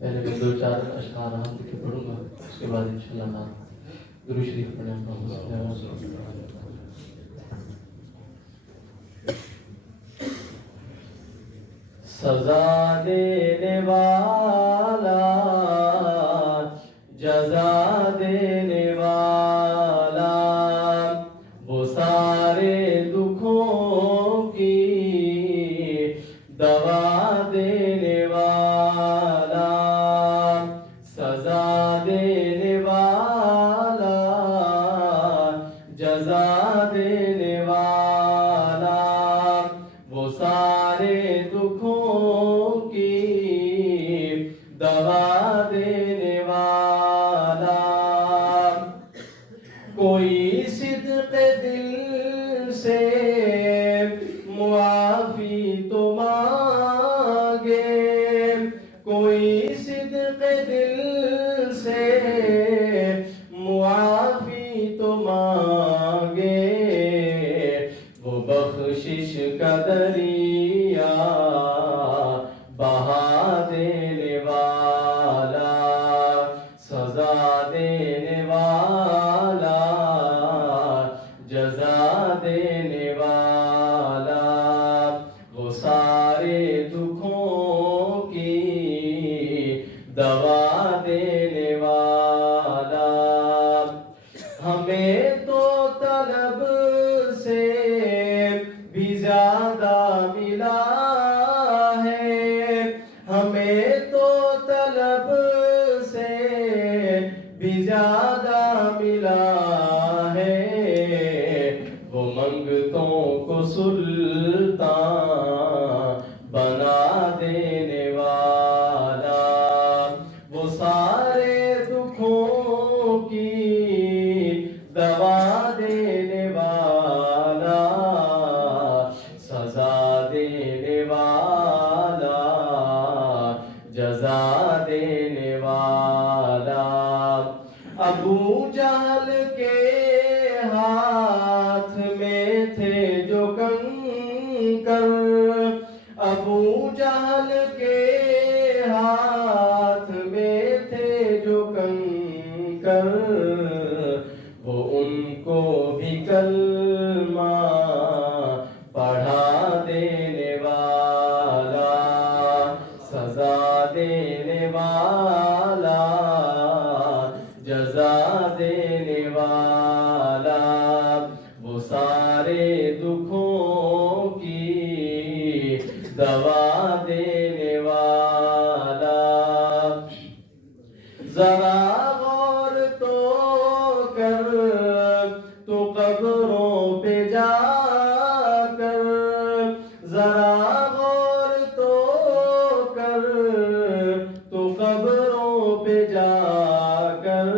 پہلے میں 2-4 اشعار آپ کے پڑھوں گا، اس کے بعد انشاءاللہ درود شریف پڑھیں گا. سزا دینے والا، جزا دینے والا، وہ سارے دکھوں کی دوا دینے والا، سزا دینے والا، جزا دینے والا، وہ سارے دکھوں کی دوا دینے والا. کوئی صدق دل سے معافی تو مانگے، کوئی صدق دل سے معافی تو مانگے، وہ بخشش کا دریا بہا دینے والا، سزا دینے والا، جزا دینے والا، وہ سارے دکھوں کی دوا دینے والا. ہمیں تو طلب سے بھی زیادہ ملا ہے، ہمیں تو طلب سے بھی زیادہ ملا ہے، وہ منگتوں کو سلطان بنا دینے والا، وہ سارے دکھوں کی دوا دینے والا، سزا دینے والا، جزا دینے والا. ابو جہل کے ہاتھ میں تھے جو کنکر، ابو جہل کے ہاتھ میں تھے جو کنکر، وہ ان کو بھی کلمہ پڑھا دینے والا، سزا دینے والا، جزا دینے والا، وہ سارے دکھوں کی دوا دینے والا. ذرا غور تو کر تو قبروں پہ جا کر، ذرا غور تو کر تو قبروں پہ جا کر،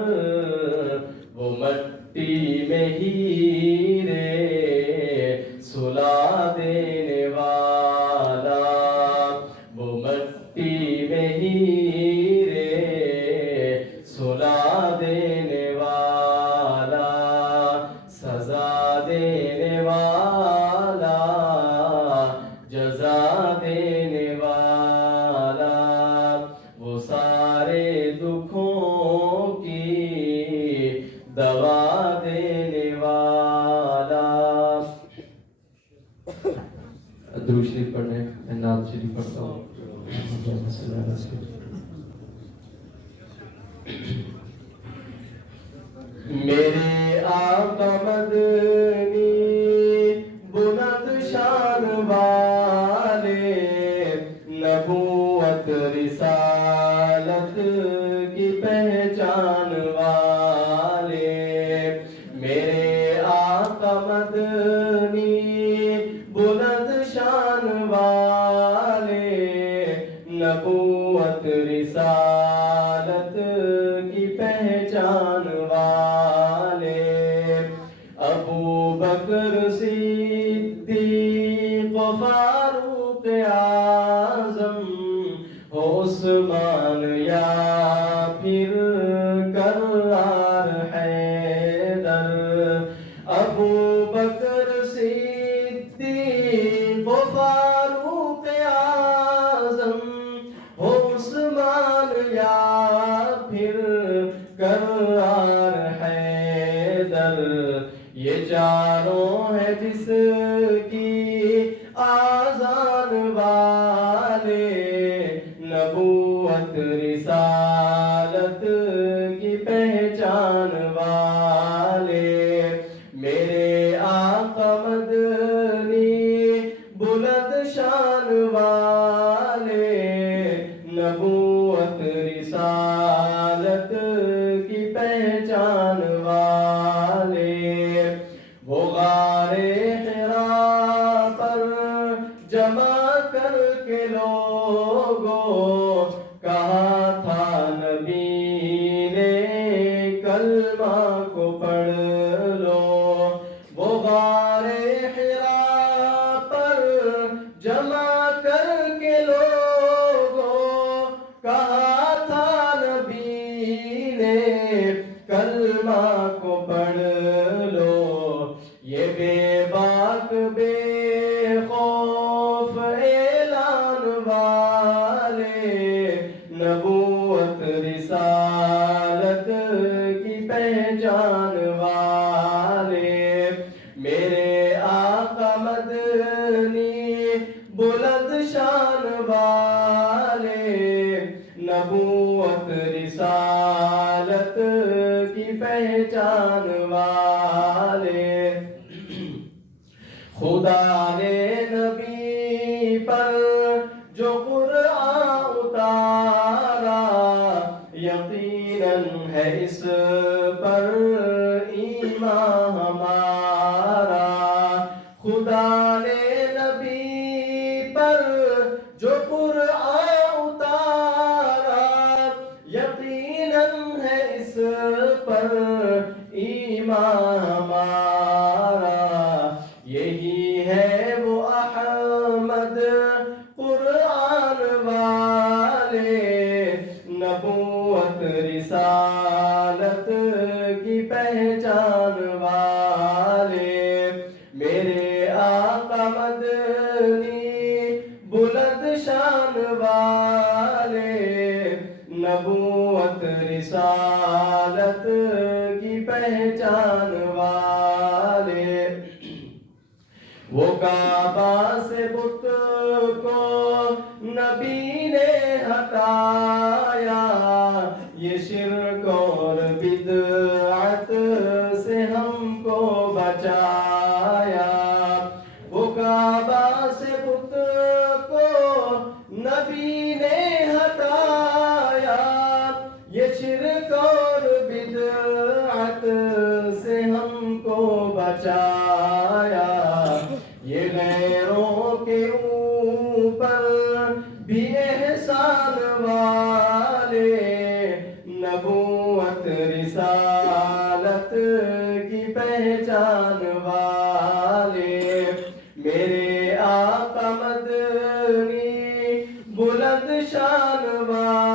وہ مٹی میں ہیرے سلا دینے والا، وہ مٹی میں ہیرے سلا دینے والا، سزا دینے والا، جزا دینے والا، وہ سارے دکھوں کی دوا دینے والا. درود شریف پڑھنے میں نام شریف پڑھتا ہوں. میرے آقا مدنی بلند شان والے، نبوت رسالت کی پہچان والے، میرے آقا مدنی بلند شان والے، نبوت رسالت کی پہچان والے، ابو بکر صدیق و فاروق اعظم، عثمان یا پھر کرار حیدر، ابو بکر صدیق و فاروق اعظم، شان والے نبوت رسالت کی پہچان والے وہ غار حرا پر جمع کر کے لوگوں کہا تھا نبی نے کلمہ کو پڑھ لو وہ غار حرا پر جمع کر کے لوگوں کہا تھا نبی نے کلمہ کو پڑھ لو یہ بے باک بے خوف اعلان والے نبوت رسالت کی پہچان والے میرے آقا مدنی بلند شان والے نبوت رسالت کی پہچان والے خدا نے نبی پر جو قرآن اتارا یقیناً ہے اس پر ایمان ہمارا خدا نے نبی پر جو قرآن اتارا یقیناً ہے اس پر ایمان ہمارا یہی ہے وہ احمد قرآن والے نبوت رسالت کی پہچان والے میرے آقا مدنی بلند شان والے نبوت رسالت کی پہچان والے وہ کعبہ سے بت کو نبی نے ہٹایا یہ شرک اور بدعت سے ہم کو بچایا وہ کعبہ سے بت کو نبی نے ہٹایا یہ شرک اور بدعت سے ہم کو بچایا یہ غیروں کے اوپر بھی احسان والے نبوت رسالت کی پہچان والے میرے آقا مدنی بلند شان والے